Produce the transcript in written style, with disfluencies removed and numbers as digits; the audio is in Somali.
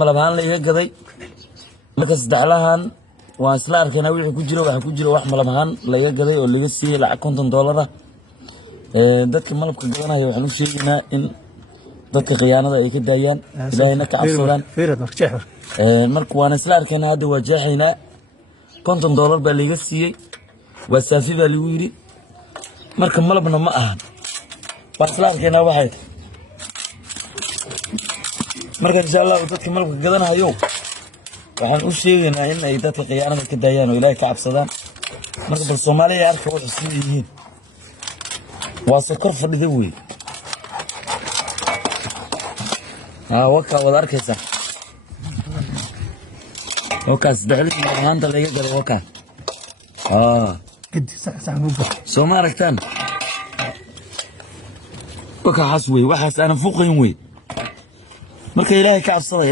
malabhaan la iga gaday marka saddexlahan waan isla arkayna wixii ku jiro wax malabhaan la iga gaday oo laga siiyay lacag $50 ah dadka malabka gadanaya waxaan u sheegaynaa in dadka khiyaanada ay ka daayaan ilaahayna ka cabsadaan marka waan isla arkayna hadda waa jeexaynaa $50 baa laga siiyay waa saafi baa lagu yiri marka malabna ma ahan waan isla arkayna waxay marka insha Allah dadka malabka gadanayo waxaan u sheegaynaa in ay dadka khiyaanada ka daayaan oo ilaahay ka cabsadaan marka bal Soomaaliya arka wax sii yihiin waa sokor fadhida weey waka wada arkaysa wakaas daxlis maanta laga galo waka قد ساعة نوبة سوما aragtaan waka xas weey waxaas aan fuqayn weey marka ilaahay ka cabsada